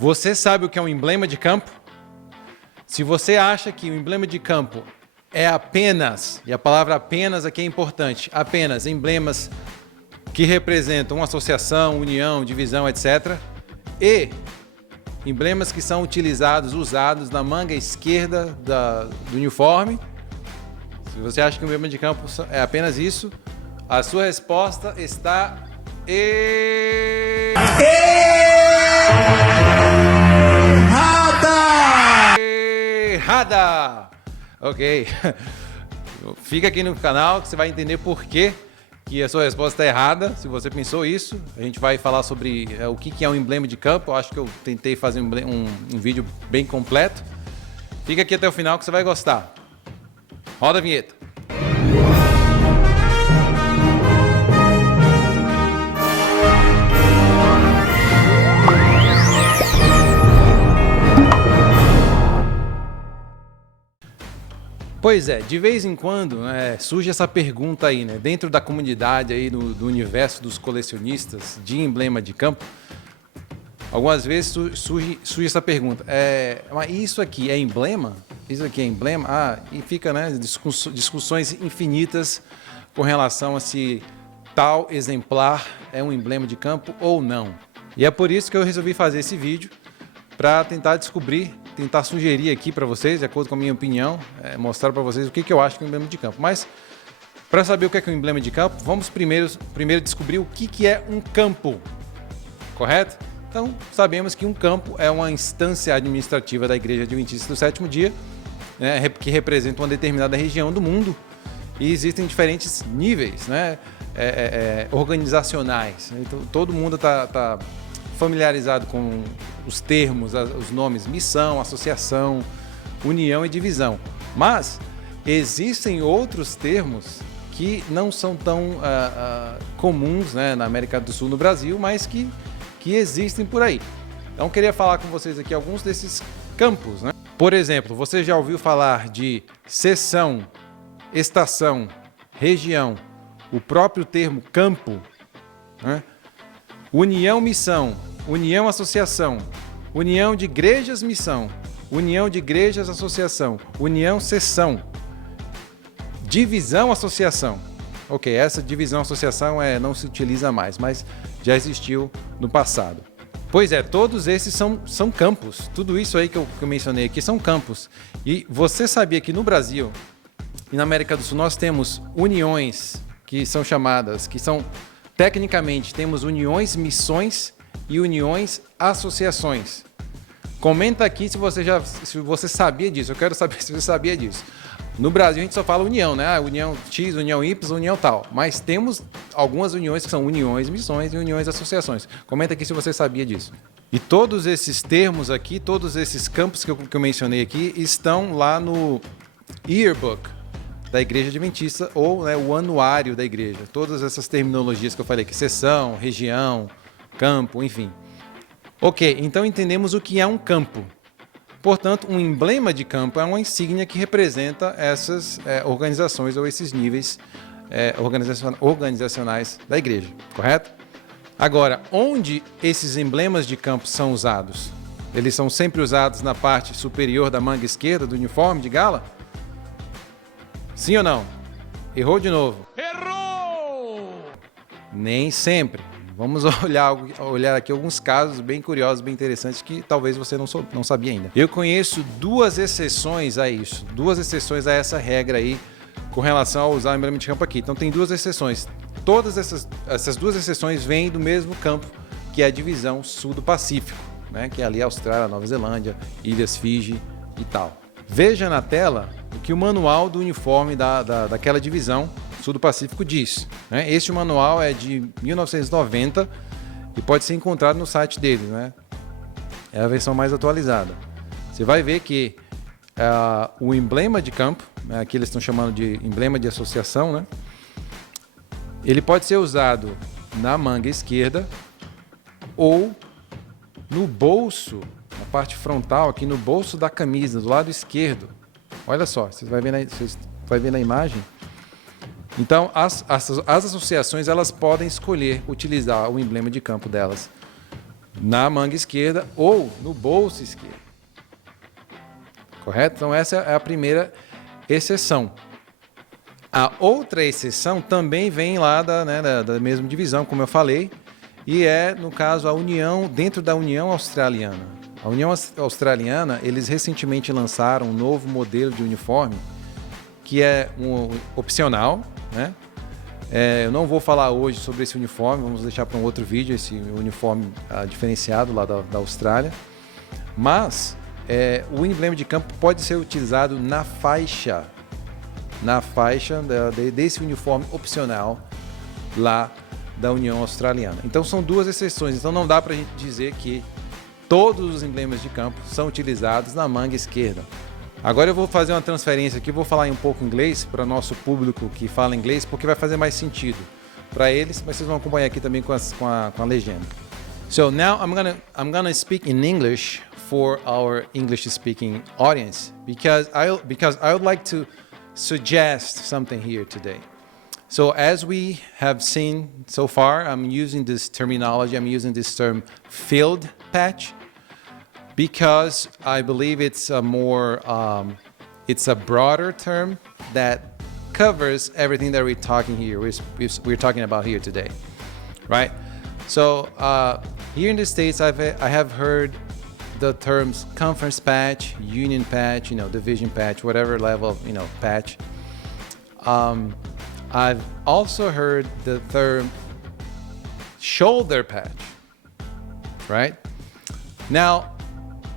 Você sabe o que é um emblema de campo? Se você acha que o emblema de campo é apenas, e a palavra apenas aqui é importante, apenas emblemas que representam uma associação, união, divisão, etc. E emblemas que são usados na manga esquerda do uniforme. Se você acha que o emblema de campo é apenas isso, a sua resposta está errada! Ok. Fica aqui no canal que você vai entender por que a sua resposta está errada. Se você pensou isso, a gente vai falar sobre o que é um emblema de campo. Eu acho que eu tentei fazer um vídeo bem completo. Fica aqui até o final que você vai gostar. Roda a vinheta. Pois é, de vez em quando surge essa pergunta aí, né? Dentro da comunidade aí do universo dos colecionistas de emblema de campo, algumas vezes surge essa pergunta: mas isso aqui é emblema? Isso aqui é emblema? E fica, né, discussões infinitas com relação a se tal exemplar é um emblema de campo ou não. E é por isso que eu resolvi fazer esse vídeo, para tentar sugerir aqui para vocês, de acordo com a minha opinião, mostrar para vocês o que eu acho que é um emblema de campo. Mas, para saber o que é um emblema de campo, vamos primeiro descobrir o que é um campo, correto? Então, sabemos que um campo é uma instância administrativa da Igreja Adventista do Sétimo Dia, né, que representa uma determinada região do mundo, e existem diferentes níveis, né, organizacionais. Então, todo mundo está familiarizado com os termos, os nomes missão, associação, união e divisão. Mas existem outros termos que não são tão comuns, né, na América do Sul, no Brasil, mas que existem por aí. Então eu queria falar com vocês aqui alguns desses campos, né? Por exemplo, você já ouviu falar de seção, estação, região, o próprio termo campo, né? União missão, união associação, união de igrejas missão, união de igrejas associação, união seção, divisão associação. Ok, essa divisão associação não se utiliza mais, mas já existiu no passado. Pois é, todos esses são campos. Tudo isso aí que eu mencionei aqui são campos. E você sabia que no Brasil e na América do Sul nós temos uniões que são tecnicamente, temos uniões, missões e uniões, associações. Comenta aqui se você sabia disso. Eu quero saber se você sabia disso. No Brasil a gente só fala união, né? União X, união Y, união tal. Mas temos algumas uniões que são uniões, missões e uniões, associações. Comenta aqui se você sabia disso. E todos esses termos aqui, todos esses campos que eu mencionei aqui, estão lá no Yearbook da Igreja Adventista, ou, né, o anuário da igreja. Todas essas terminologias que eu falei aqui, seção, região, campo, enfim. Ok, então entendemos o que é um campo. Portanto, um emblema de campo é uma insígnia que representa essas organizações ou esses níveis organizacionais da igreja, correto? Agora, onde esses emblemas de campo são usados? Eles são sempre usados na parte superior da manga esquerda do uniforme de gala? Sim ou não? Errou de novo. Errou! Nem sempre. Vamos olhar aqui alguns casos bem curiosos, bem interessantes, que talvez você não sabia ainda. Eu conheço duas exceções a isso, duas exceções a essa regra aí, com relação a usar o emblema de campo aqui. Então tem duas exceções. Todas essas duas exceções vêm do mesmo campo, que é a divisão sul do Pacífico, né? Que é ali a Austrália, Nova Zelândia, Ilhas Fiji e tal. Veja na tela o que o manual do uniforme daquela divisão sul do Pacífico diz, né? Este manual é de 1990 e pode ser encontrado no site deles, né? É a versão mais atualizada. Você vai ver que o emblema de campo, né, aqui eles estão chamando de emblema de associação, né? Ele pode ser usado na manga esquerda ou no bolso, na parte frontal, aqui no bolso da camisa, do lado esquerdo. Olha só, você vai ver na imagem. Então, as associações elas podem escolher utilizar o emblema de campo delas na manga esquerda ou no bolso esquerdo. Correto? Então essa é a primeira exceção. A outra exceção também vem lá da mesma divisão, como eu falei, e é, no caso, a União, dentro da União Australiana. A União Australiana, eles recentemente lançaram um novo modelo de uniforme, que é opcional, né? Eu não vou falar hoje sobre esse uniforme, vamos deixar para um outro vídeo, esse uniforme diferenciado lá da Austrália. Mas o emblema de campo pode ser utilizado na faixa desse uniforme opcional lá da União Australiana. Então são duas exceções, então não dá para a gente dizer que todos os emblemas de campo são utilizados na manga esquerda. Agora eu vou fazer uma transferência aqui, vou falar um pouco inglês para nosso público que fala inglês, porque vai fazer mais sentido para eles, mas vocês vão acompanhar aqui também com a legenda. So now I'm gonna speak in English for our English-speaking audience because I would like to suggest something here today. So as we have seen so far, I'm using this terminology, I'm using this term field patch because I believe it's a more, it's a broader term that covers everything that we're talking about here today, right? So here in the States, I have heard the terms conference patch, union patch, division patch, whatever level of, patch. I've also heard the term shoulder patch, right? Now,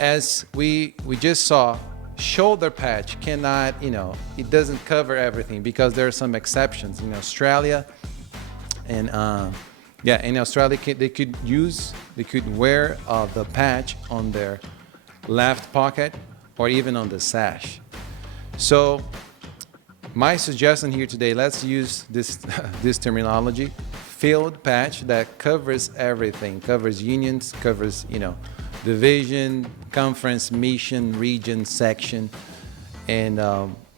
as we just saw, shoulder patch cannot, it doesn't cover everything because there are some exceptions in Australia. And in Australia, they could wear the patch on their left pocket or even on the sash. So my suggestion here today, let's use this terminology, field patch, that covers everything, covers unions, covers, division, conference, mission, region, section, and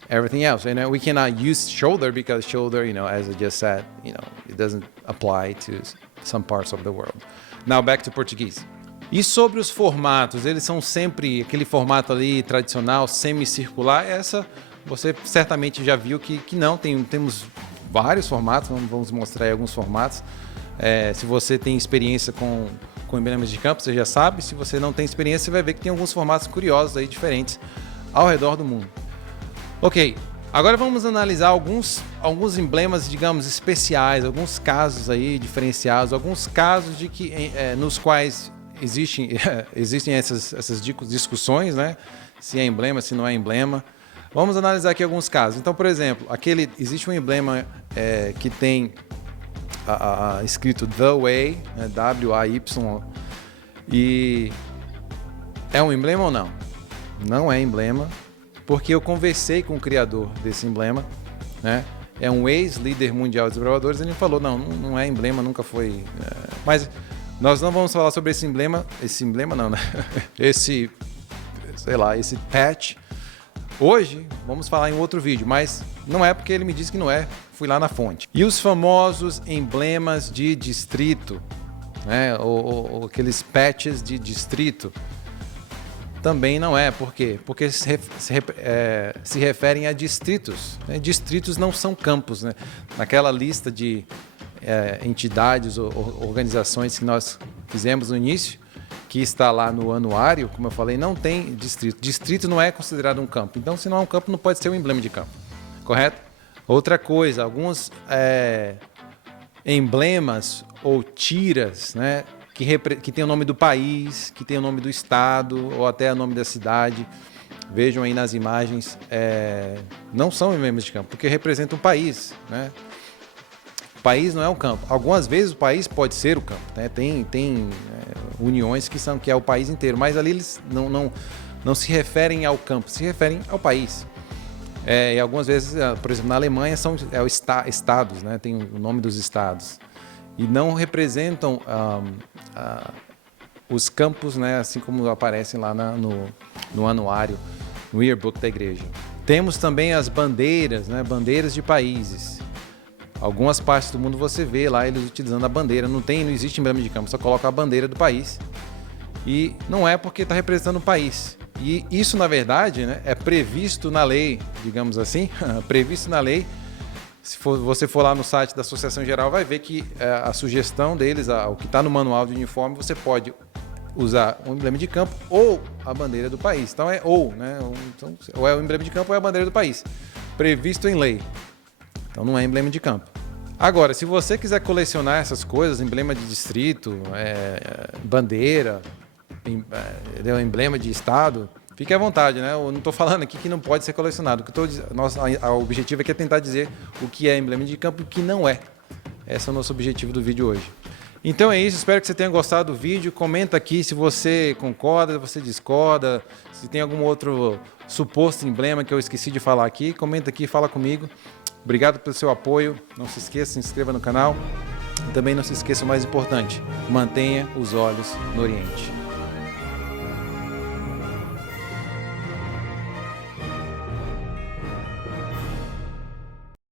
everything else. And we cannot use shoulder because shoulder, as I just said, it doesn't apply to some parts of the world. Now back to Portuguese. E sobre os formatos, eles são sempre aquele formato ali tradicional, semicircular. Essa você certamente já viu que não, temos vários formatos, vamos mostrar aí alguns formatos. Se você tem experiência com emblemas de campo, você já sabe. Se você não tem experiência, você vai ver que tem alguns formatos curiosos aí, diferentes, ao redor do mundo. Ok, agora vamos analisar alguns emblemas, digamos, especiais, alguns casos aí diferenciados, alguns casos nos quais existem essas discussões, né? Se é emblema, se não é emblema. Vamos analisar aqui alguns casos. Então, por exemplo, existe um emblema que tem escrito The Way, né, W-A-Y, e é um emblema ou não? Não é emblema, porque eu conversei com o criador desse emblema, né? É um ex-líder mundial de desbravadores, e ele falou, não é emblema, nunca foi. Mas nós não vamos falar sobre esse emblema não, né? Esse patch. Hoje, vamos falar em outro vídeo, mas não é porque ele me disse que não é, fui lá na fonte. E os famosos emblemas de distrito, né? ou aqueles patches de distrito, também não é. Por quê? Porque se referem a distritos, né? Distritos não são campos, né? Naquela lista de entidades ou organizações que nós fizemos no início, que está lá no anuário, como eu falei, não tem distrito. Distrito não é considerado um campo. Então, se não é um campo, não pode ser um emblema de campo. Correto? Outra coisa, alguns emblemas ou tiras, né, que tem o nome do país, que tem o nome do estado ou até o nome da cidade. Vejam aí nas imagens, não são emblemas de campo, porque representam um país, né? O país não é um campo. Algumas vezes o país pode ser o campo, né? Tem uniões que é o país inteiro, mas ali eles não se referem ao campo, se referem ao país. E algumas vezes, por exemplo, na Alemanha são estados, né? Tem o nome dos estados. E não representam os campos, né? Assim como aparecem lá no anuário, no yearbook da igreja. Temos também as bandeiras, né? Bandeiras de países. Algumas partes do mundo você vê lá eles utilizando a bandeira. Não existe emblema de campo, só coloca a bandeira do país. E não é porque está representando o país. E isso, na verdade, né, é previsto na lei, digamos assim, previsto na lei. Se você for lá no site da Associação Geral, vai ver que a sugestão deles, o que está no manual de uniforme, você pode usar um emblema de campo ou a bandeira do país. Então é ou, né? Então, ou é o emblema de campo ou é a bandeira do país. Previsto em lei. Então não é emblema de campo. Agora, se você quiser colecionar essas coisas, emblema de distrito, bandeira, emblema de estado, fique à vontade, né? Eu não estou falando aqui que não pode ser colecionado. O objetivo aqui é tentar dizer o que é emblema de campo e o que não é. Esse é o nosso objetivo do vídeo hoje. Então é isso, espero que você tenha gostado do vídeo. Comenta aqui se você concorda, se você discorda, se tem algum outro suposto emblema que eu esqueci de falar aqui. Comenta aqui, fala comigo. Obrigado pelo seu apoio. Não se esqueça, se inscreva no canal. E também não se esqueça o mais importante, mantenha os olhos no Oriente.